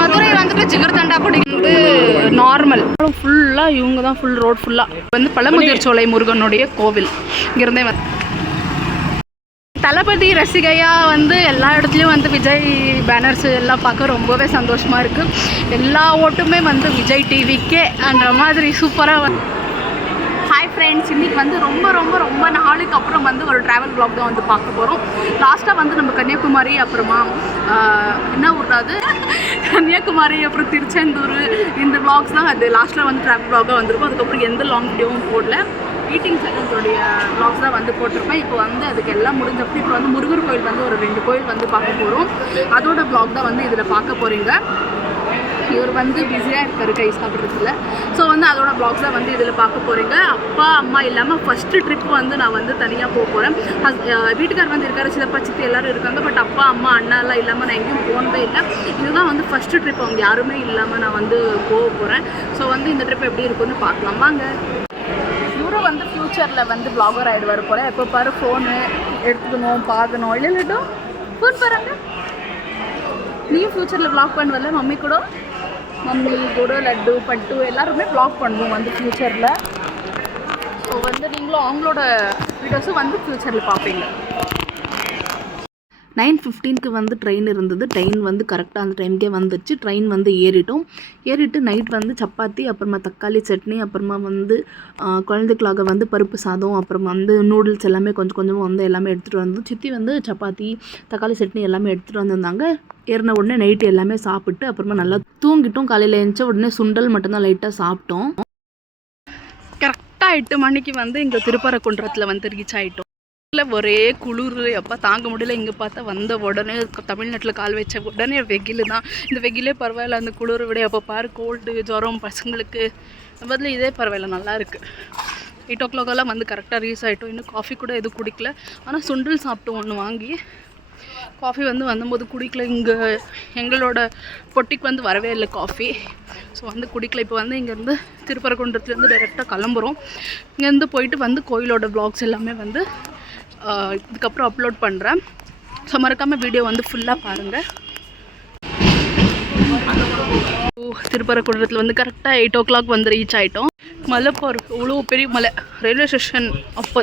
மதுரை வந்துட்டு ஜிகர்தண்டாக்குடி வந்து நார்மல் ஃபுல்லாக இவங்க தான் ஃபுல் ரோட் ஃபுல்லாக வந்து பழமுதிர் சோலை முருகனுடைய கோவில் இங்கிருந்தே வந்து தளபதி ரசிகையாக வந்து எல்லா இடத்துலையும் வந்து விஜய் பேனர்ஸ் எல்லாம் பார்க்க ரொம்பவே சந்தோஷமாக இருக்குது. எல்லா ஓட்டுமே வந்து விஜய் டிவிக்கே அந்த மாதிரி சூப்பராக ஹாய் ஃப்ரெண்ட்ஸ், இன்றைக்கி வந்து ரொம்ப ரொம்ப ரொம்ப நாளுக்கு அப்புறம் வந்து ஒரு ட்ராவல் வ்ளாக் தான் வந்து பார்க்க போகிறோம். லாஸ்ட்டாக வந்து நம்ம கன்னியாகுமரி, அப்புறமா என்ன ஊர்றாது கன்னியாகுமரி, அப்புறம் திருச்செந்தூர், இந்த வ்ளாக்ஸ் தான் அது லாஸ்ட்டில் வந்து ட்ராவல் வ்ளாகாக வந்திருக்கும். அதுக்கப்புறம் எந்த லாங் வீடியோவும் போடல, ஈட்டிங் செகண்ட்ஸோடைய வ்ளாக்ஸ் தான் வந்து போட்டிருப்பேன். இப்போ வந்து அதுக்கு எல்லாம் முடிஞ்சப்போ இப்போ வந்து முருகர் கோயில் வந்து ஒரு 2 கோயில் வந்து பார்க்க போகிறோம். அதோட வ்ளாக் தான் வந்து இதில் பார்க்க போகிறீங்க. இவர் வந்து பிஸியாக இருக்கார் கை சாப்பிட்றதுல. ஸோ வந்து அதோட வ்ளாக்ஸ் தான் வந்து இதில் பார்க்க போகிறீங்க. அப்பா அம்மா இல்லாமல் ஃபஸ்ட்டு ட்ரிப் வந்து நான் வந்து தனியாக போக போகிறேன். வீட்டுக்கார் வந்து இருக்கார், சிலப்பா சித்தி எல்லோரும் இருக்காங்க. பட் அப்பா அம்மா அண்ணா எல்லாம் இல்லாமல் நான் எங்கேயும் போனதே இல்லை. இதுதான் வந்து ஃபஸ்ட்டு ட்ரிப், அவங்க யாருமே இல்லாமல் நான் வந்து போக போகிறேன். ஸோ வந்து இந்த ட்ரிப் எப்படி இருக்குன்னு பார்க்கலாம் வாங்க. இவரும் வந்து ஃப்யூச்சரில் வந்து வ்ளாகர் ஆகிடுவார் போல். எப்போ பாரு ஃபோனு எடுத்துக்கணும் பார்க்கணும். இல்லைட்டும் ஃபோன் பாருங்க. நீயும் ஃப்யூச்சரில் வ்ளாக் பண்ணுவல மம்மி கூட லட்டு பட்டு எல்லாருமே வ்ளாக் பண்ணுவோம் வந்து ஃப்யூச்சரில். ஸோ வந்து நீங்களும் அவங்களோட வீடியோஸும் வந்து ஃப்யூச்சரில் பார்ப்பீங்க. 9:15க்கு வந்து ட்ரெயின் இருந்தது. ட்ரெயின் வந்து கரெக்டாக அந்த டைமுக்கே வந்துடுச்சு. ட்ரெயின் வந்து ஏறிட்டு நைட் வந்து சப்பாத்தி, அப்புறமா தக்காளி சட்னி, அப்புறமா வந்து குழந்தைக்களாக வந்து பருப்பு சாதம், அப்புறமா வந்து நூடுல்ஸ் எல்லாமே கொஞ்சம் கொஞ்சமாக வந்து எல்லாமே எடுத்துகிட்டு வந்தோம். சித்தி வந்து சப்பாத்தி தக்காளி சட்னி எல்லாமே எடுத்துகிட்டு வந்திருந்தாங்க. ஏறின உடனே நைட்டு எல்லாமே சாப்பிட்டு அப்புறமா நல்லா தூங்கிட்டோம். காலையில் எழுந்த உடனே சுண்டல் மட்டும்தான் லைட்டாக சாப்பிட்டோம். கரெக்டாக 8 மணிக்கு வந்து இங்கே திருப்பரங்குன்றத்தில் வந்து ரீச் ஆகிட்டோம். ஒரே குளிர், எப்போ தாங்க முடியல. இங்கே பார்த்தா வந்த உடனே தமிழ்நாட்டில் கால் வச்ச உடனே வெயில் தான். இந்த வெயிலே பரவாயில்ல, அந்த குளிர் விட அப்போ பாரு கோல்டு ஜுரம் பசங்களுக்கு பதில் இதே பரவாயில்ல, நல்லா இருக்குது. 8 o'clock வந்து கரெக்டாக ரீச் ஆகிட்டோம். இன்னும் காஃபி கூட எதுவும் குடிக்கல. ஆனால் சுண்டல் சாப்பிட்டோம் ஒன்று வாங்கி. காஃபி வந்து வந்தபோது குடிக்கல. இங்கே எங்களோட பொட்டிக்கு வந்து வரவே இல்லை காஃபி. ஸோ வந்து குடிக்கல. இப்போ வந்து இங்கேருந்து திருப்பரங்குன்றத்துலேருந்து டைரெக்டாக கிளம்புறோம். இங்கேருந்து போயிட்டு வந்து கோயிலோட வ்ளாக்ஸ் எல்லாமே வந்து இதுக்கப்புறம் அப்லோட் பண்ணுறேன். ஸோ மறக்காமல் வீடியோ வந்து ஃபுல்லாக பாருங்கள். திருப்பரங்குன்றத்தில் வந்து கரெக்டாக 8 o'clock வந்து ரீச் ஆகிட்டோம். மலை பாரு, இவ்வளோ பெரிய மலை. ரயில்வே ஸ்டேஷன்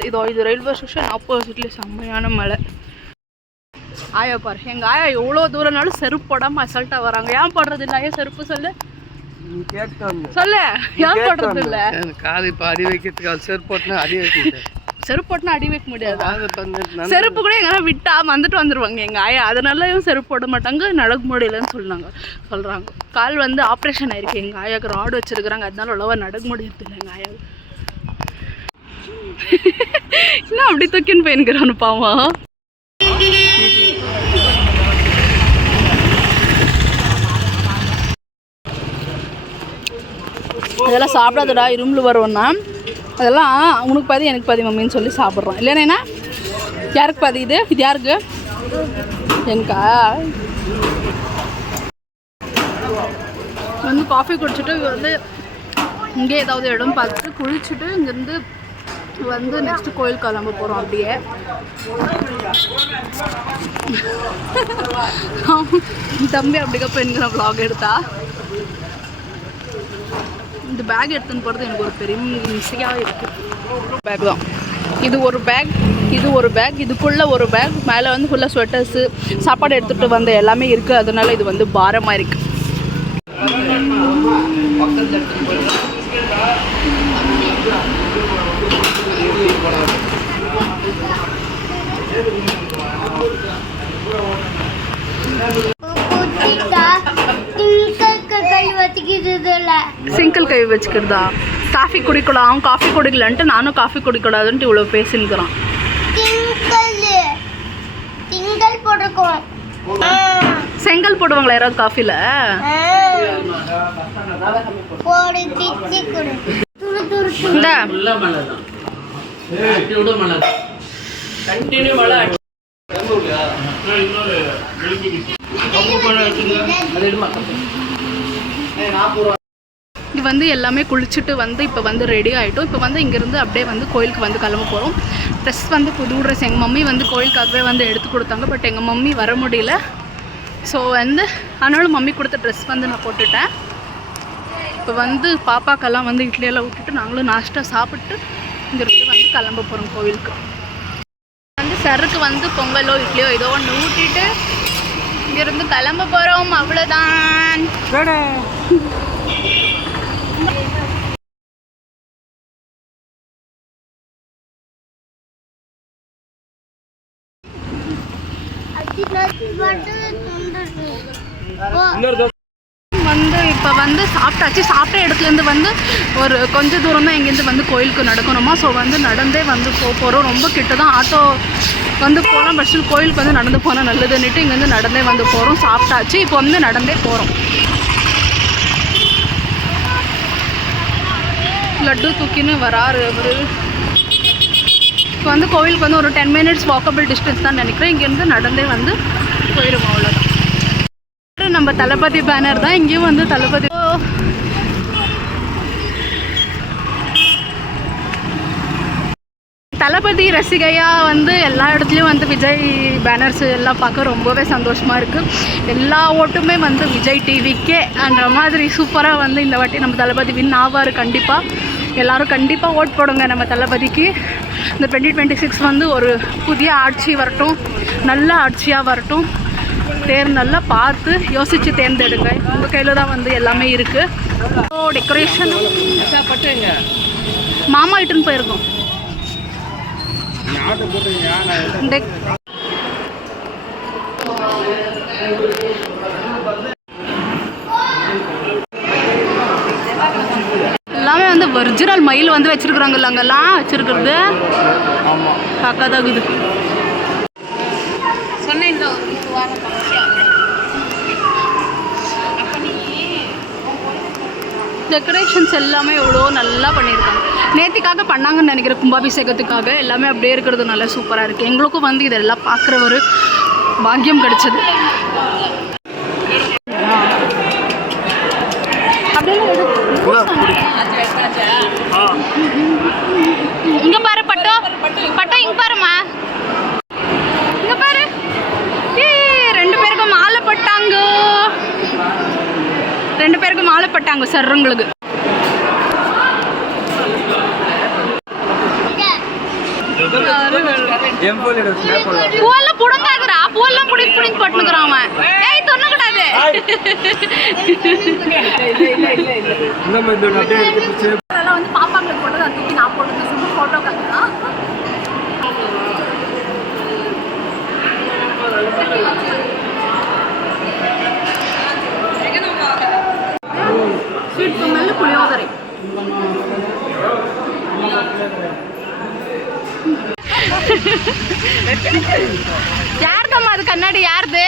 இது ரயில்வே ஸ்டேஷன் ஆப்போசிட்லேயே செம்மையான மலை. ஆயா பாரு, எங்கள் ஆயா எவ்வளோ தூரம்னாலும் செருப்பு போடாமல் அசால்ட்டாக வராங்க. ஏன் போடுறது இல்லை ஐயா செருப்பு? சொல்லு ஏன் போடுறது இல்லை? செருப்பு போட்டுனா அடி வைக்க முடியாது. செருப்பு கூட எங்கன்னா விட்டா வந்துட்டு வந்துடுவாங்க எங்கள் ஆயா. அதனால செருப்பு போட மாட்டாங்க, நடக்க முடியலன்னு சொல்கிறாங்க. கால் வந்து ஆப்ரேஷன் ஆயிருக்கு எங்கள் ஆயாவுக்கு, ராடு வச்சுருக்குறாங்க. அதனால அவ்வளோவா நடக்க முடியறது இல்லை எங்கள் ஆயாவுக்கு. இன்னும் அப்படி தூக்கின்னு போயிருக்கிறான்னு பாவம். அதெல்லாம் சாப்பிடாதடா, இரும்புல வருவோன்னா அதெல்லாம் உனக்கு பாதி எனக்கு பாதி மம்மின்னு சொல்லி சாப்பிட்றோம். இல்லைன்னா யாருக்கு பாதி? இது யாருக்கு? எனக்கா? வந்து காஃபி குடிச்சிட்டு வந்து இங்கே ஏதாவது இடம் பார்த்துட்டு குளிச்சுட்டு இங்கேருந்து வந்து நெக்ஸ்ட்டு கோயில் கிளம்ப போகிறோம். அப்படியே தம்பி அப்படிக்கப்போ என்கிற வ்ளாக் எடுத்தா. இந்த பேக் எடுத்துன்னு போகிறது எனக்கு ஒரு பெரிய மிஸ்டேக்காக இருக்குது. பேக் தான் இது. ஒரு பேக், இதுக்குள்ளே ஒரு பேக், மேலே வந்து ஃபுல்லாக ஸ்வெட்டர்ஸு, சாப்பாடு எடுத்துகிட்டு வந்த எல்லாமே இருக்குது. அதனால இது வந்து பாரமாக இருக்குது. சிங்கிள் கை வச்சுக்கிறதா? காஃபி குடிக்கலாம், காஃபி குடிக்கலன்ட்டு நானும் காஃபி குடிக்கூடாதுன்ட்டு இவ்வளோ பேசினுக்கிறான். செங்கல் போடுவாங்களா யாராவது காஃபில? இது வந்து எல்லாமே குளிச்சுட்டு வந்து இப்போ வந்து ரெடி ஆகிட்டோம். இப்போ வந்து இங்கேருந்து அப்படியே வந்து கோயிலுக்கு வந்து கிளம்ப போகிறோம். ட்ரெஸ் வந்து புது ட்ரெஸ் எங்கள் மம்மி வந்து கோயிலுக்காகவே வந்து எடுத்து கொடுத்தாங்க. பட் எங்கள் மம்மி வர முடியல. ஸோ வந்து அதனால மம்மி கொடுத்த ட்ரெஸ் வந்து நான் போட்டுட்டேன். இப்போ வந்து பாப்பாக்கெல்லாம் வந்து இட்லியெல்லாம் விட்டுட்டு நாங்களும் நாஷ்டா சாப்பிட்டு இங்கேருந்து வந்து கிளம்ப போகிறோம் கோவிலுக்கு. வந்து சருக்கு வந்து பொங்கலோ இட்லியோ ஏதோ ஒன்று ஊட்டிட்டு இங்கேருந்து கிளம்ப போகிறோம். அவ்வளோதான். வந்து இப்போ வந்து சாப்பிட்டாச்சு. சாப்பிட்ட இடத்துலேருந்து வந்து ஒரு கொஞ்சம் தூரம் தான் இங்கேருந்து வந்து கோயிலுக்கு நடக்கணுமா. ஸோ வந்து நடந்தே வந்து போகிறோம். ரொம்ப கிட்ட தான். ஆட்டோ வந்து போகலாம், பட் ஸ்டில் கோயிலுக்கு வந்து நடந்து போனால் நல்லதுன்னுட்டு இங்கேருந்து நடந்தே வந்து போகிறோம். சாப்பிட்டாச்சு, இப்போ வந்து நடந்தே போகிறோம். லட்டு தூக்கின்னு வராரு அவர். இப்போ வந்து கோவிலுக்கு வந்து ஒரு 10 minutes வாக்கபிள் டிஸ்டன்ஸ் தான் நினைக்கிறேன். இங்கேருந்து நடந்தே வந்து போயிடுவோம். அவ்வளோதான். நம்ம தளபதி பேனர் தான். இங்கேயும் வந்து தளபதி தளபதி ரசிகையாக வந்து எல்லா இடத்துலையும் வந்து விஜய் பேனர்ஸ் எல்லாம் பார்க்க ரொம்பவே சந்தோஷமாக இருக்குது. எல்லா ஓட்டுமே வந்து விஜய் டிவிக்கே அந்த மாதிரி சூப்பராக வந்து இந்த வாட்டி நம்ம தளபதி வின் ஆவார். கண்டிப்பாக எல்லோரும் கண்டிப்பாக ஓட் போடுங்க நம்ம தளபதிக்கு. இந்த 2026 வந்து ஒரு புதிய ஆட்சி வரட்டும், நல்ல ஆட்சியாக வரட்டும். நல்லா பார்த்து யோசித்து தேர்ந்தெடுங்க. உங்கள் கையில் தான் வந்து எல்லாமே இருக்குது. ஸோ டெக்கரேஷன் மாமா இட்டுன்னு போயிருக்கோம். எல்லாமே வந்து ஒரிஜினல் மயில் வந்து வச்சுருக்குறாங்கல்ல, அங்கெல்லாம் வச்சுருக்குறது பக்காதாகுது. சொன்னேன் இந்த ஒரு 3 வாரம் டெக்கரேஷன்ஸ் எல்லாமே எவ்வளோ நல்லா பண்ணியிருக்காங்க. நேற்றுக்காக பண்ணாங்கன்னு நினைக்கிற கும்பாபிஷேகத்துக்காக எல்லாமே அப்படியே இருக்கிறது நல்லா சூப்பராக இருக்குது. எங்களுக்கும் வந்து இதெல்லாம் பார்க்குற ஒரு பாக்கியம் கிடைச்சது. இங்கே பாரு பட்டோ பட்டோ, இங்கே பாருமா, இங்கே பாரு. 2 பேருக்கும் மாலை பட்டாங்க. 2 பேருக்கும் மாலை பட்டாங்க சர்றங்களுக்கு. பூவெல்லாம் புடுங்காதுரா, பூவெல்லாம் புடிங்க புடிங்க போட்டுக்கிறான் அவன். ஏய் தொண்ணக்கூடாது. அதெல்லாம் வந்து பாப்பாங்களுக்கு போட்டது அதை தூக்கி நான் போட்டு சும்மா ஃபோட்டோக்காக தான். ஸ்வீட் பொங்கல் புளியோதரை. யாருதம்மா அது கண்ணாடி? யாருது?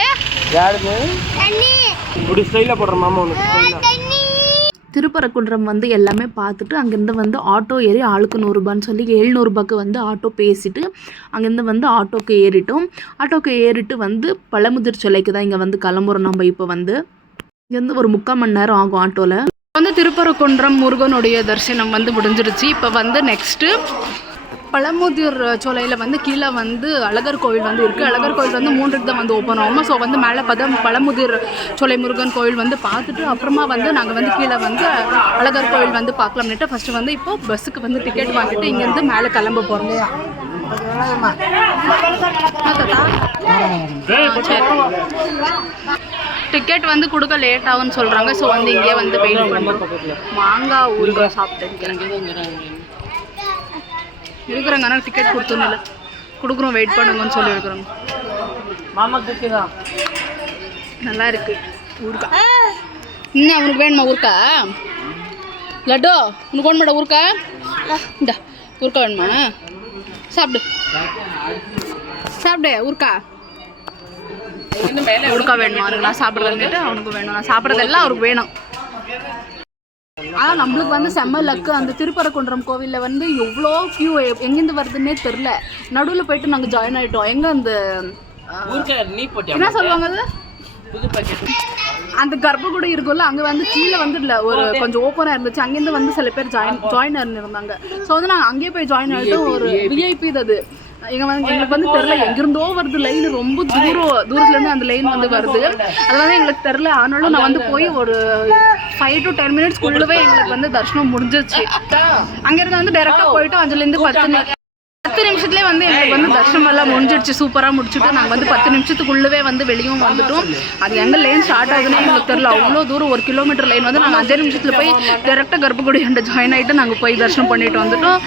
திருப்பரங்குன்றம் வந்து எல்லாமே பார்த்துட்டு அங்கேருந்து வந்து ஆட்டோ ஏறி ஆளுக்கு 100 ரூபான்னு சொல்லி 700 ரூபாய்க்கு வந்து ஆட்டோ பேசிட்டு அங்கேருந்து வந்து ஆட்டோக்கு ஏறிட்டோம். ஆட்டோக்கு ஏறிட்டு வந்து பழமுதிர் சிலைக்கு தான் இங்கே வந்து கிளம்புறோம். நம்ம இப்போ வந்து இங்கேருந்து ஒரு 3/4 மணி நேரம் ஆகும் ஆட்டோவில். வந்து திருப்பரங்குன்றம் முருகனுடைய தரிசனம் வந்து முடிஞ்சிருச்சு. இப்போ வந்து நெக்ஸ்ட்டு பழமுதிர் சோலையில் வந்து கீழே வந்து அழகர் கோவில் வந்து இருக்குது. அழகர் கோவில் வந்து 3க்கு தான் வந்து ஓப்பன் ஆகும். ஸோ வந்து மேலே பழமுதிர் சோலை முருகன் கோவில் வந்து பார்த்துட்டு அப்புறமா வந்து நாங்கள் வந்து கீழே வந்து அழகர் கோவில் வந்து பார்க்கலாம்னுட்டு ஃபஸ்ட்டு வந்து இப்போது பஸ்ஸுக்கு வந்து டிக்கெட் வாங்கிட்டு இங்கேருந்து மேலே கிளம்ப போகிறோம். டிக்கெட் வந்து கொடுக்க லேட் ஆகும்னு சொல்கிறாங்க. ஸோ வந்து இங்கே வந்து வெயிட் பண்ணுறோம். மாங்காய் ஊறுகாய் சாப்பிட்டு இருக்கிறாங்க. ஆனால் டிக்கெட் கொடுத்தோன்னு இல்லை, கொடுக்குறோம், வெயிட் பண்ணுங்கன்னு சொல்லி இருக்கிறோங்க. நல்லா இருக்கு ஊருக்கா. இன்னும் அவனுக்கு வேணுமா ஊருக்கா? லட்டு உனக்கு வேணுமாடா ஊருக்கா? இந்த ஊருக்கா வேணுமா? சாப்பிடு சாப்பிடு. ஊருக்கா ஊருக்கா வேணுமா? அவனுக்கு நான் சாப்பிட்றதுன்னுட்டு அவனுக்கு வேணும். நான் சாப்பிட்றதெல்லாம் அவருக்கு வேணும். ஆனால் நம்மளுக்கு வந்து செம்ம லக்கு. அந்த திருப்பரங்குன்றம் கோவிலில் வந்து எவ்வளோ க்யூ எங்கேருந்து வருதுன்னே தெரில. நடுவில் போயிட்டு நாங்கள் ஜாயின் ஆகிட்டோம். எங்கே அந்த என்ன சொல்லுவாங்க அது, அந்த கர்ப்பகுடி இருக்கும்ல, அங்கே வந்து கீழே வந்து இல்லை ஒரு கொஞ்சம் ஓப்பனாக இருந்துச்சு. அங்கேருந்து வந்து சில பேர் ஜாயின் இருந்தாங்க. ஸோ வந்து நாங்கள் அங்கேயே போய் ஜாயின் ஆகிட்டோம். ஒரு விஐபி அது எங்களுக்கு வந்து தெரில, எங்கிருந்தோ வருது லைன், ரொம்ப தூரத்துலேருந்து அந்த லைன் வந்து வருது. அதெல்லாம் எங்களுக்கு தெரில. ஆனாலும் நான் வந்து போய் ஒரு 5 to 10 மினிட்ஸ்க்குள்ளவே எங்களுக்கு வந்து தரிசனம் முடிஞ்சிருச்சு. அங்கேருந்து வந்து டேரெக்டாக போயிட்டு அதுலேருந்து 10 நிமிஷத்துலேயே வந்து எங்களுக்கு வந்து தர்ஷனம் எல்லாம் முடிஞ்சிடுச்சு. சூப்பராக முடிச்சுட்டு நாங்கள் வந்து 10 நிமிஷத்துக்குள்ளவே வந்து வெளியும் வந்துட்டோம். அது எங்கே லைன் ஸ்டார்ட் ஆகுதுன்னு எங்களுக்கு தெரியல. அவ்வளோ தூரம் 1 கிலோமீட்டர் லைன் வந்து நாங்கள் 5 நிமிஷத்தில் போய் டேரெக்டாக கர்ப்பகுடி ஜாயின் ஆகிட்டு நாங்கள் போய் தர்ஷனம் பண்ணிட்டு வந்துட்டோம்.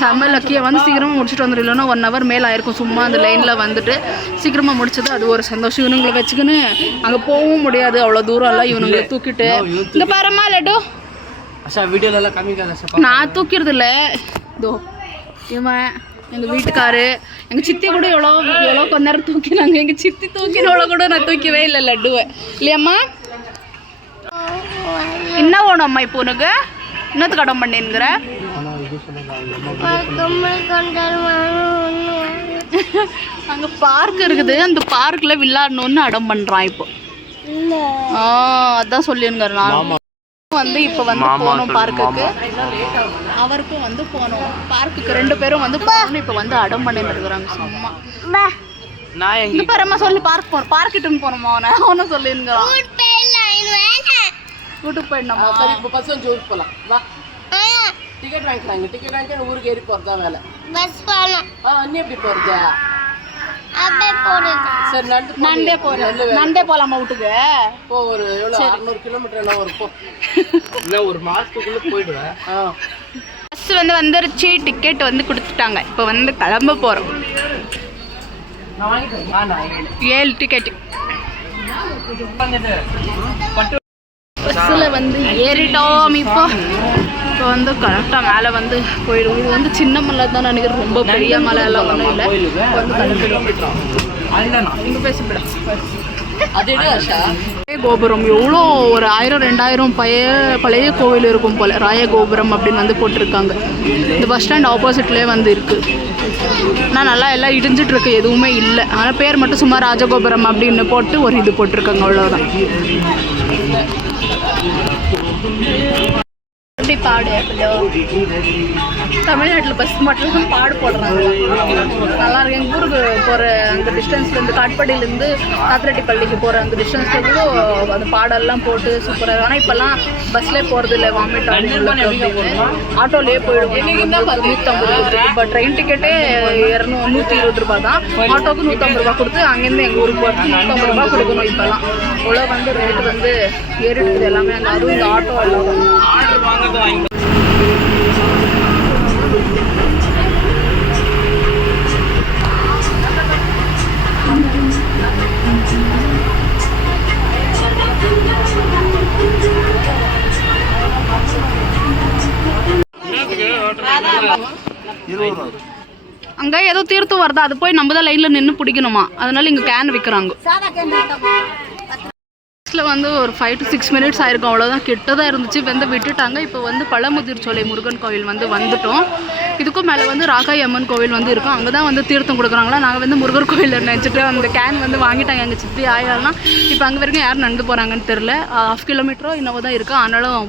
செம்ம லக்கியாக வந்து சீக்கிரமாக முடிச்சுட்டு வந்துடும். இல்லைன்னா 1 hour மேலே ஆயிருக்கும் சும்மா அந்த லைனில் வந்துட்டு. சீக்கிரமாக முடிச்சது அது ஒரு சந்தோஷம். இவனுங்களை வச்சுக்கின்னு அங்கே போகவும் முடியாது, அவ்வளோ தூரம் எல்லாம் இவனுங்களை தூக்கிட்டு. இங்கே பாருமா லட்டு நான் தூக்கிறது இல்லை. இதோ இவன் எங்கள் வீட்டுக்காரு, எங்கள் சித்தி கூட எவ்வளோ கொஞ்ச நேரம் தூக்கினாங்க. எங்கள் சித்தி தூக்கினவளோ கூட நான் தூக்கவே இல்லை லட்டுவை. இல்லையம்மா? என்ன வேணும் அம்மா இப்போ உனக்கு? என்னத்துக்கு அடம் பண்ணிங்கிற? அங்கே பார்க் இருக்குது, அந்த பார்க்கில் விளையாடணுன்னு அடம் பண்ணுறான் இப்போ. அதான் சொல்லிருங்காரு. நான் வந்து இப்போ வந்து போனோம் பார்க்குக்கு, அவருக்கும் வந்து போனோம் பார்க்குக்கு. 2 பேரும் வந்து போகணும். இப்போ வந்து அடம் பண்ணிட்டு இருக்கிறாங்க சும்மா. நான் எங்க பரமா சொல்லி பார்க் போறோம், பார்க்கிட்டுன்னு போனோமா அவனும் சொல்லிருங்கிறான். வீட்டுக்கு போயிடணுமா? சரி இப்போ பஸ் வந்து ஊருக்கு போகலாம். வா டிக்கெட் வாங்கிக்கிறாங்க. டிக்கெட் வாங்கி ஊருக்கு ஏறி போகிறதா வேலை. பஸ் போகலாம். அண்ணி எப்படி போகிறது? சரி நண்டே போலாமா வீட்டுக்கு? போ ஒரு எவ்வளோ 600 கிலோமீட்டர் என்ன ஒரு போ. இல்லை ஒரு மாதத்துக்குள்ளே போயிடுவேன். பஸ் வந்து வந்துருச்சு, டிக்கெட் வந்து கொடுத்துட்டாங்க. இப்போ வந்து கிளம்ப போகிறோம். 7 டிக்கெட் பஸ்ஸில் வந்து ஏறிட்டோம். இப்போ வந்து கரெக்டாக மேலே வந்து போயிடுவோம். இது வந்து சின்ன மலை தான் நினைக்கிறேன், ரொம்ப பெரிய மலை எல்லாம் ஒன்றும் இல்லை. வந்து கிளம்பிடுவோம். இங்கே பேசப்படா கோபுரம் எவ்வளோ ஒரு 1000-2000 பழைய கோவில் இருக்கும் போல். ராய கோபுரம் அப்படின்னு வந்து போட்டிருக்காங்க. இந்த பஸ் ஸ்டாண்ட் ஆப்போசிட்லேயே வந்து இருக்குது. ஆனால் நல்லா எல்லாம் இடிஞ்சிட்ருக்கு, எதுவுமே இல்லை. ஆனால் பேர் மட்டும் சும்மா ராஜகோபுரம் அப்படின்னு போட்டு ஒரு இது போட்டிருக்காங்க, அவ்வளோதான். பாடு தமிழ்நாட்டில் பஸ் மட்டும் தான் பாடு போடுறாங்க. நல்லா இருக்கு. எங்கள் ஊருக்கு போகிற அந்த டிஸ்டன்ஸ்லேருந்து காட்பாடியிலேருந்து காத்திரெட்டிப்பள்ளிக்கு போகிற அந்த டிஸ்டன்ஸில் கூட அந்த பாடெல்லாம் போட்டு சூப்பராக. ஆனால் இப்போல்லாம் பஸ்லேயே போகிறது இல்லை, வாமிட் அப்படின்னு ஆட்டோலேயே போயிடுவோம். 150. இப்போ ட்ரெயின் டிக்கெட்டே 120 ரூபா தான். ஆட்டோவுக்கு 150 ரூபா கொடுத்து அங்கேருந்து எங்கள் ஊருக்கு போகிறது 150 ரூபா கொடுக்கணும். இப்போல்லாம் அவ்வளோ வந்து ரேட்டு வந்து ஏறிடுது எல்லாமே. அந்த அதுவும் இந்த ஆட்டோ எல்லாம் அங்கே ஏதோ தீர்த்தம் வருதா, அது போய் நம்ம தான் லைனில் நின்று பிடிக்கணுமா. அதனால இங்கே கேன் விற்கிறாங்க. வந்து ஒரு 5 to 6 மினிட்ஸ் ஆயிருக்கும், அவ்வளோதான். கிட்ட தான் இருந்துச்சு, வந்து விட்டுட்டாங்க. இப்போ வந்து பழமுதிர்ச்சோலை முருகன் கோவில் வந்து வந்துட்டோம். இதுக்கும் மேலே வந்து ராகாய் அம்மன் கோவில் வந்து இருக்கும். அங்கே தான் வந்து தீர்த்தம் கொடுக்குறாங்களா. நாங்கள் வந்து முருகர் கோவில் நினச்சிட்டு அந்த கேன் வந்து வாங்கிட்டாங்க எங்கள் சித்தி ஆயாலாம். இப்போ அங்கே வரைக்கும் யார் நடந்து போகிறாங்கன்னு தெரில. 1/2 கிலோமீட்டரோ இன்னவோ தான் இருக்குது. ஆனாலும்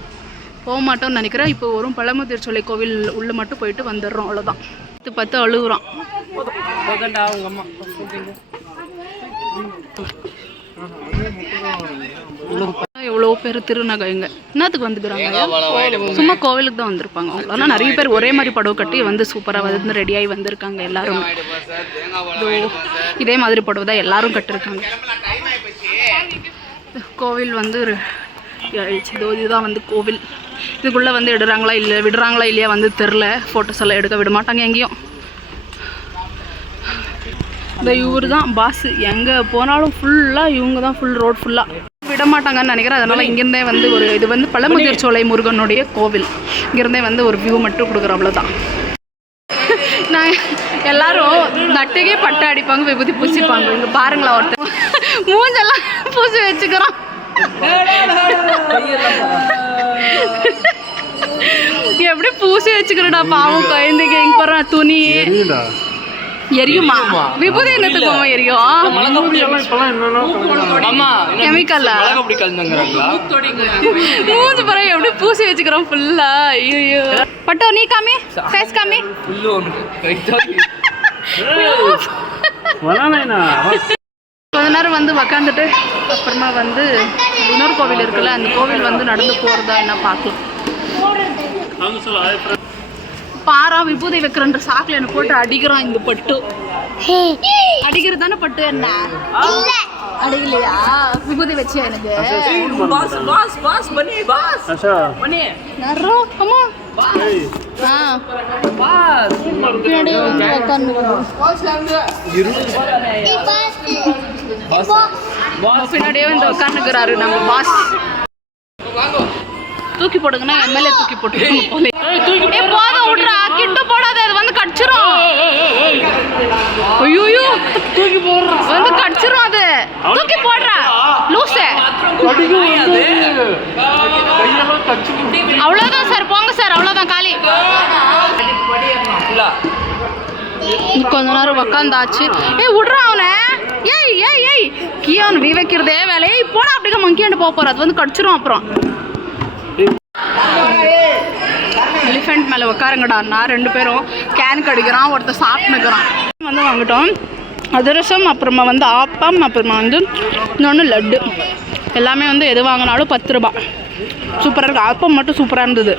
போக மாட்டோம்னு நினைக்கிறேன். இப்போ வரும் பழமுதிர்ச்சோலை கோவில் உள்ளே மட்டும் போயிட்டு வந்துடுறோம், அவ்வளோதான். 10 அழுகுறோம். எவ்வளோ பேர் திருநகைங்க என்னத்துக்கு வந்துக்கிறாங்க? சும்மா கோவிலுக்கு தான் வந்திருப்பாங்க. ஆனால் நிறைய பேர் ஒரே மாதிரி புடவை கட்டி வந்து சூப்பராக வந்து ரெடியாகி வந்திருக்காங்க எல்லாரும். இதே மாதிரி புடவை தான் எல்லாரும் கட்டிருக்காங்க. கோவில் வந்து இதுதான் வந்து கோவில். இதுக்குள்ளே வந்து விடுறாங்களா இல்லையா வந்து தெரில. ஃபோட்டோஸ் எல்லாம் எடுக்க விட மாட்டாங்க எங்கேயும். இந்த இவர் தான் பாஸ், எங்கே போனாலும் ஃபுல்லாக இவங்க தான், ஃபுல் ரோட் ஃபுல்லாக விட மாட்டாங்கன்னு நினைக்கிறேன். அதனால் இங்கேருந்தே வந்து ஒரு இது வந்து பழமுதிர்ச்சோலை முருகனுடைய கோவில். இங்கேருந்தே வந்து ஒரு வியூ மட்டும் கொடுக்குறோம், அவ்வளோதான். நான் எல்லாரும் நட்டுக்கே பட்டை அடிப்பாங்க, விபூதி பூசிப்பாங்க. இங்கே பாருங்களா, ஒருத்தர் மூஞ்செல்லாம் பூசி வச்சுக்கிறோம். எப்படி பூசி வச்சுக்கிறோடா பாவம் குழந்தைங்க. இங்கே போகிற துணி எரியுமா? விபூதி என்னத்துக்கு எரியும்? கெமிக்கல் மூஞ்சி பரவ எப்படி பூசி வச்சுக்கிறோம் ஃபுல்லா. ஐயோ பட்டோ நீ காமி, ஃபேஸ் காமி. கொஞ்ச நேரம் வந்து உக்காந்துட்டு அப்புறமா வந்து இன்னொரு கோவில் இருக்குல்ல, அந்த கோவில் வந்து நடந்து போகிறதா என்ன பார்க்கலாம். பாரா விபூதி வைக்கிறன்ற சாக்கில் என்ன போட்டு அடிக்கிறான் இந்த பட்டு. அடிக்கிறது தானே பட்டு என்ன அடிக்கலையா? விபூதி வச்சியா எனக்கு? பின்னாடியே வந்து உட்காந்துக்கிறாரு நம்ம பாஸ். தூக்கி போடுங்கன்னா எம்எல்ஏ தூக்கி போட்டு போத விட்றா, கிட்ட போடாது, அது வந்து கடிச்சிரும். ஐயோ தூக்கி போடுற வந்து கடிச்சிரும், அது தூக்கி போடுற லூசு. அவ்வளோதான் சார், போங்க சார், அவ்வளோதான் காலி. கொஞ்ச நேரம் உக்காந்தாச்சு. விட்றா அவனை. ஏய் கியான் வி வைக்கிறதே வேலையை போட. அப்படிங்க மங்கியாண்டு போக போகிற, அது வந்து கடிச்சிரும். அப்புறம் எலிஃபெண்ட் மேலே உட்காருங்கடான்னா 2 பேரும் கேன் கடிக்கிறான், ஒருத்தர் சாப்பிட்டுக்கிறான். வந்து வாங்கிட்டோம் அதிரசம், அப்புறமா வந்து ஆப்பம், அப்புறமா வந்து இன்னொன்று லட்டு. எல்லாமே வந்து எது வாங்கினாலும் 10 ரூபா. சூப்பராக இருக்குது. ஆப்பம் மட்டும் சூப்பராக இருந்தது.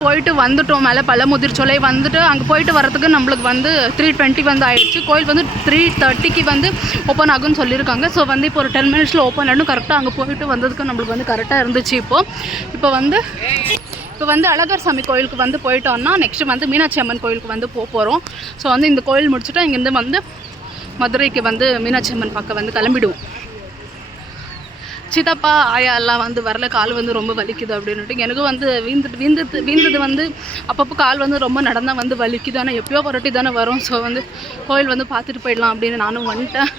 போயிட்டு வந்துட்டோம் மேலே பழமுதிர்ச்சோலை வந்துட்டு. அங்கே போயிட்டு வரதுக்கு நம்மளுக்கு வந்து 3:20 வந்து ஆயிடுச்சு. கோயில் வந்து 3:30க்கு வந்து ஓப்பன் ஆகும்னு சொல்லியிருக்காங்க. ஸோ வந்து இப்போ ஒரு 10 மினிட்ஸில் ஓப்பன் ஆகிடும். கரெக்டாக அங்கே போயிட்டு வந்ததுக்கு நம்மளுக்கு வந்து கரெக்டாக இருந்துச்சு. இப்போ வந்து அழகர் சாமி கோயிலுக்கு வந்து போயிட்டோம்னா நெக்ஸ்ட்டு வந்து மீனாட்சி அம்மன் கோயிலுக்கு வந்து போகிறோம். ஸோ வந்து இந்த கோயில் முடிச்சுட்டு இங்கேருந்து வந்து மதுரைக்கு வந்து மீனாட்சி அம்மன் பார்க்க வந்து கிளம்பிடுவோம். சித்தப்பா ஆயா எல்லாம் வந்து வரல, கால் வந்து ரொம்ப வலிக்குது அப்படின்னுட்டு. எனக்கும் வந்து வீந்தது வந்து அப்பப்போ கால் வந்து ரொம்ப நடந்தால் வந்து வலிக்குது. ஆனால் எப்பயோ புரட்டி தானே வரும். ஸோ வந்து கோயில் வந்து பார்த்துட்டு போயிடலாம் அப்படின்னு நானும் வந்துட்டேன்.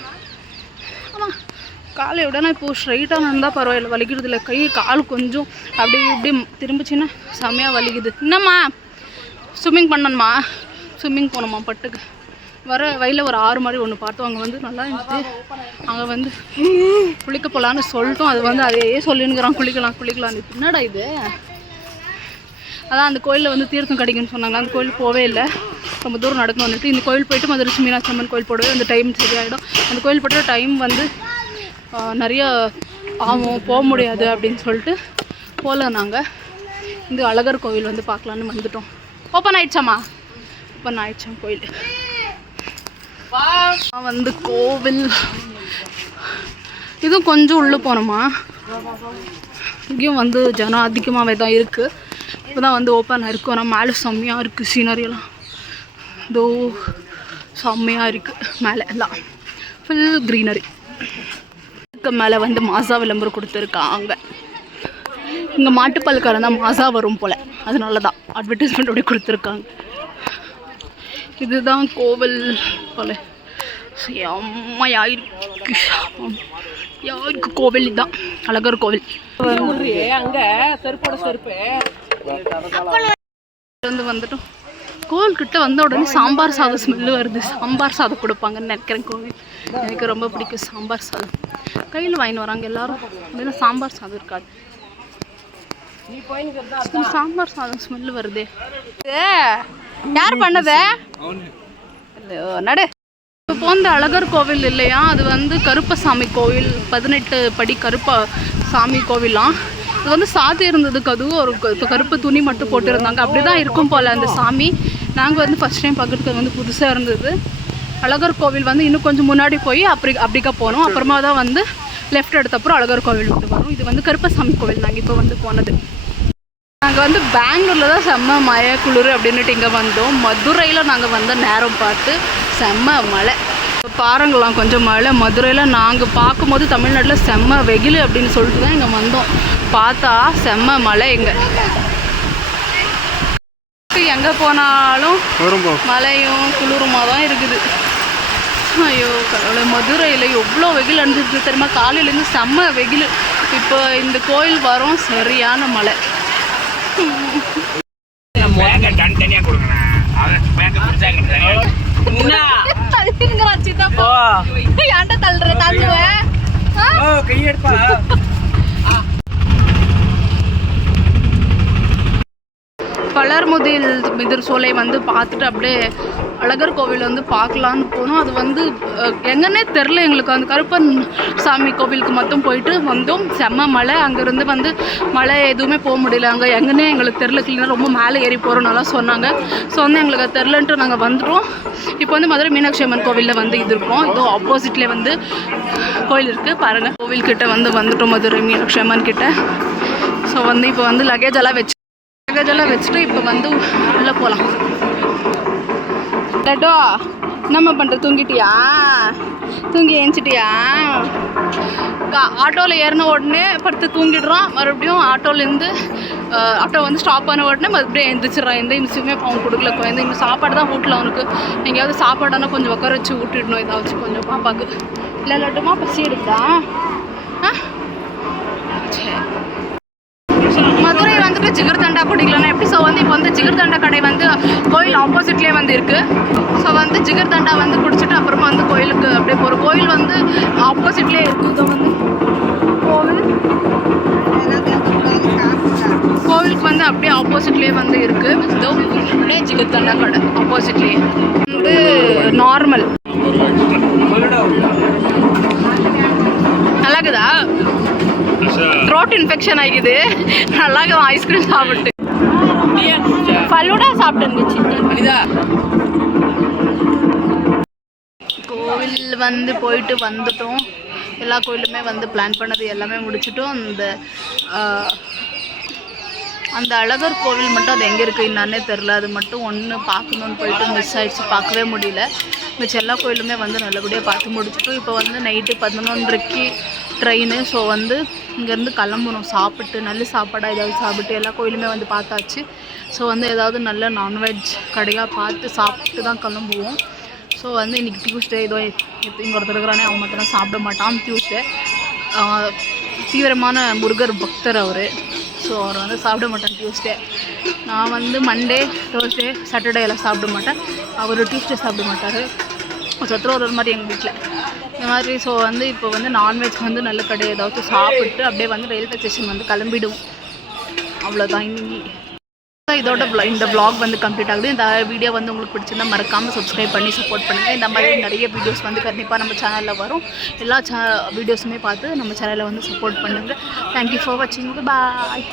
ஆனால் காலை விடனா இப்போது ஸ்ட்ரைட்டாக நடந்தால் பரவாயில்லை, வலிக்கிறது இல்லை. கால் கொஞ்சம் அப்படி இப்படி திரும்பிச்சின்னா செம்மையாக வலிக்குது. என்னம்மா ஸ்விம்மிங் பண்ணணுமா? ஸ்விம்மிங் போகணுமா பட்டுக்கு வர வயலில் ஒரு 6 மாதிரி ஒன்று பார்த்தோம். அங்கே வந்து நல்லா இருந்துச்சு. அங்கே வந்து குளிக்க போகலான்னு சொல்லிட்டோம். அது வந்து அதையே சொல்லினுங்கிறான், குளிக்கலான்னு. என்னடா இது? அதான் அந்த கோயிலில் வந்து தீர்த்தம் கிடைக்குன்னு சொன்னாங்க. அந்த கோயில் போவே இல்லை, ரொம்ப தூரம் நடக்க வந்துட்டு. இந்த கோயில் போயிட்டு மதுரை மீனாட்சி அம்மன் கோயில் போடுவே அந்த டைம் சரியாயிடும். அந்த கோயில் போட்ட டைம் வந்து நிறைய ஆகும், போக முடியாது அப்படின்னு சொல்லிட்டு போகல. நாங்கள் இந்த அழகர் கோவில் வந்து பார்க்கலான்னு வந்துட்டோம். ஓப்பன் ஆயிடுச்சாம்மா? ஓப்பன் ஆயிடுச்சாம் கோயில். வந்து கோவில் இதுவும் கொஞ்சம் உள்ளே போனோமா, இங்கேயும் வந்து ஜனம் அதிகமாகவே தான் இருக்குது. இப்போ தான் வந்து ஓப்பன் ஆகிருக்கு. ஆனால் மேலே செம்மையாக இருக்குது. சீனரியெல்லாம் இதோ செம்மையாக இருக்குது. மேலே எல்லாம் ஃபுல் க்ரீனரி. இதுக்கு மேலே வந்து மாசா விளம்பரம் கொடுத்துருக்காங்க. இங்கே மாட்டுப்பால்காரன் தான் மாசா வரும் போல், அதனால தான் அட்வர்டைஸ்மெண்ட்டோட கொடுத்துருக்காங்க. இதுதான் கோவில் போல செம்மையாயிருக்கு. யாருக்கு கோவில் இதுதான் அழகர் கோவில். வந்துட்டோம் கோவில்கிட்ட வந்த உடனே சாம்பார் சாதம் ஸ்மெல்லு வருது. சாம்பார் சாதம் கொடுப்பாங்கன்னு நினைக்கிறேன். கோவில் எனக்கு ரொம்ப பிடிக்கும் சாம்பார் சாதம். கையில் வாங்கின்னு வராங்க எல்லாரும். அப்படின்னா சாம்பார் சாதம் இருக்காது, சாம்பார் சாதம் ஸ்மெல்லு வருது. யார் பண்ணது நடு? இப்போ வந்து அழகர் கோவில் இல்லையா, அது வந்து கருப்பசாமி கோவில். 18 படி கருப்ப சாமி கோவிலாம். அது வந்து சாதி இருந்ததுக்கு அதுவும் ஒரு கருப்பு துணி மட்டும் போட்டுருந்தாங்க. அப்படி தான் இருக்கும் போல் அந்த சாமி. நாங்கள் வந்து ஃபஸ்ட் டைம் பார்க்குறதுக்கு வந்து புதுசாக இருந்தது. அழகர் கோவில் வந்து இன்னும் கொஞ்சம் முன்னாடி போய் அப்படிக்கா போனோம். அப்புறமா தான் வந்து லெஃப்ட் எடுத்தப்பறம் அழகர் கோவில் விட்டு வரும். இது வந்து கருப்பசாமி கோவில். நாங்கள் இப்போ வந்து போனது. நாங்கள் வந்து பெங்களூரில் தான் செம்ம மழை குளிர் அப்படின்னுட்டு இங்கே வந்தோம். மதுரையில் நாங்கள் வந்த நேரம் பார்த்து செம்ம மழை. பாருங்களாம் கொஞ்சம் மழை. மதுரையில் நாங்கள் பார்க்கும்போது தமிழ்நாட்டில் செம்ம வெயில் அப்படின்னு சொல்லிட்டு தான் இங்கே வந்தோம். பார்த்தா செம்ம மழை. எங்கே போனாலும் மழையும் குளிருமா தான் இருக்குது. ஐயோ கடவுளே, மதுரையில் எவ்வளோ வெயில் அணிஞ்சிருக்கு தெரியுமா? காலையிலேருந்து செம்ம வெயில். இப்போ இந்த கோயில் வரும் சரியான மழை. பல வளர்முதில் மிதிர் சோலை வந்து பார்த்துட்டு அப்படியே அழகர் கோவில் வந்து பார்க்கலான்னு போனோம். அது வந்து எங்கன்னே தெரில எங்களுக்கு. அந்த கருப்பன் சாமி கோவிலுக்கு மட்டும் போயிட்டு வந்தோம். செம்ம மழை. அங்கேருந்து வந்து மழை எதுவுமே போக முடியல. அங்கே எங்கன்னே எங்களுக்கு தெரில. கிளீனாக ரொம்ப மேலே ஏறி போகிறோம் நல்லா சொன்னாங்க. ஸோ வந்து எங்களுக்கு அது தெரிலன்ட்டு நாங்கள் வந்துட்டோம். இப்போ வந்து மதுரை மீனாட்சி அம்மன் கோவிலில் வந்து இது இருக்கோம். இதோ ஆப்போசிட்லேயே வந்து கோயில் இருக்குது பாருங்கள். கோவில்கிட்ட வந்து வந்துட்டோம் மதுரை மீனாட்சி அம்மன் கிட்ட. ஸோ வந்து இப்போ வந்து லக்கேஜெல்லாம் வச்சுட்டு இப்போ வந்து உள்ளே போகலாம். லட்டோ என்னம்மா பண்ணுற? தூங்கி ஏஞ்சிட்டியா? ஆட்டோவில் ஏறின உடனே படுத்து தூங்கிடுறான். மறுபடியும் ஆட்டோ வந்து ஸ்டாப் பண்ண உடனே மறுபடியும் எழுந்திரிச்சிட்றான். எந்த நிமிஷமே அவன் கொடுக்கல. குழந்தை இன்னும் சாப்பாடு தான் வீட்டில் அவனுக்கு. எங்கேயாவது சாப்பாடானா கொஞ்சம் உட்கார வச்சு ஊட்டிடணும். ஏதாச்சும் கொஞ்சம் பாப்பாவுக்கு. இல்லை லட்டுமா பசி எடுத்தா? மதுரை வந்துட்டு ஜிகர்தண்டா குடிக்கலன்னா எப்படி? ஸோ வந்து இப்போ வந்து ஜிகர்தண்டா கடை வந்து கோயில் ஆப்போசிட்லேயே வந்து இருக்குது. ஸோ வந்து ஜிகர்தண்டா வந்து குடிச்சிட்டு அப்புறமா வந்து கோயிலுக்கு அப்படியே போகிறோம். கோயில் வந்து ஆப்போசிட்லேயே இருக்குது. இதோ வந்து கோவிலுக்கு வந்து அப்படியே ஆப்போசிட்லேயே வந்து இருக்குது. இதோ அப்படியே ஜிகர்தண்டா கடை ஆப்போசிட்லேயே வந்து நார்மல். நல்லாக்குதா? த்ரோட் இன்ஃபெக்ஷன் ஆகிக்குது. நல்லாக்குது ஐஸ்கிரீம் சாப்பிட்டு. ஃபலூடா சாப்பிட்டுருந்துச்சு. கோவில் வந்து போயிட்டு வந்துட்டோம். எல்லா கோயிலுமே வந்து பிளான் பண்ணது எல்லாமே முடிச்சிட்டோம். அந்த அழகர் கோவில் மட்டும் அது எங்கே இருக்குது என்னன்னே தெரில. அது மட்டும் ஒன்று பார்க்கணுன்னு போயிட்டு மிஸ் ஆகிடுச்சு. பார்க்கவே முடியல. மிச்சம் எல்லா கோயிலுமே வந்து நல்லபடியாக பார்த்து முடிச்சிட்டோம். இப்போ வந்து நைட்டு 11:30க்கு ட்ரெயின். ஸோ வந்து இங்கேருந்து கிளம்பணும். சாப்பிட்டு நல்ல சாப்பாடாக ஏதாவது சாப்பிட்டு எல்லா கோயிலுமே வந்து பார்த்தாச்சு. ஸோ வந்து ஏதாவது நல்ல நான்வெஜ் கடையாக பார்த்து சாப்பிட்டு தான் கிளம்புவோம். ஸோ வந்து இன்றைக்கி டியூஸ்டே. ஏதோ இங்கே ஒருத்தர் இருக்கிறானே அவன் மட்டும் சாப்பிட மாட்டான். டியூஸ்டே தீவிரமான முருகர் பக்தர் அவர். ஸோ அவர் வந்து சாப்பிட மாட்டான் டியூஸ்டே. நான் வந்து மண்டே, தேர்ஸ்டே, சாட்டர்டே எல்லாம் சாப்பிட மாட்டேன். அவர் டியூஸ்டே சாப்பிட மாட்டார். சத்துரு ஒரு மாதிரி எங்கள் வீட்டில் இந்த மாதிரி. ஸோ வந்து இப்போ வந்து நான்வெஜ் வந்து நல்ல கடை ஏதாச்சும் சாப்பிட்டு அப்படியே வந்து ரயில்வே ஸ்டேஷன் வந்து கிளம்பிடுவோம். அவ்வளோதான் இன்னைக்கு. இதோட இந்த vlog வந்து கம்ப்ளீட் ஆகுது. இந்த வீடியோ வந்து உங்களுக்கு பிடிச்சிருந்தா மறக்காமல் சப்ஸ்கிரைப் பண்ணி சப்போர்ட் பண்ணுங்கள். இந்த மாதிரி நிறைய வீடியோஸ் வந்து கண்டிப்பாக நம்ம சேனலில் வரும். எல்லா வீடியோஸுமே பார்த்து நம்ம சேனலில் வந்து சப்போர்ட் பண்ணுங்கள். தேங்க்யூ ஃபார் வாட்சிங். பாய்.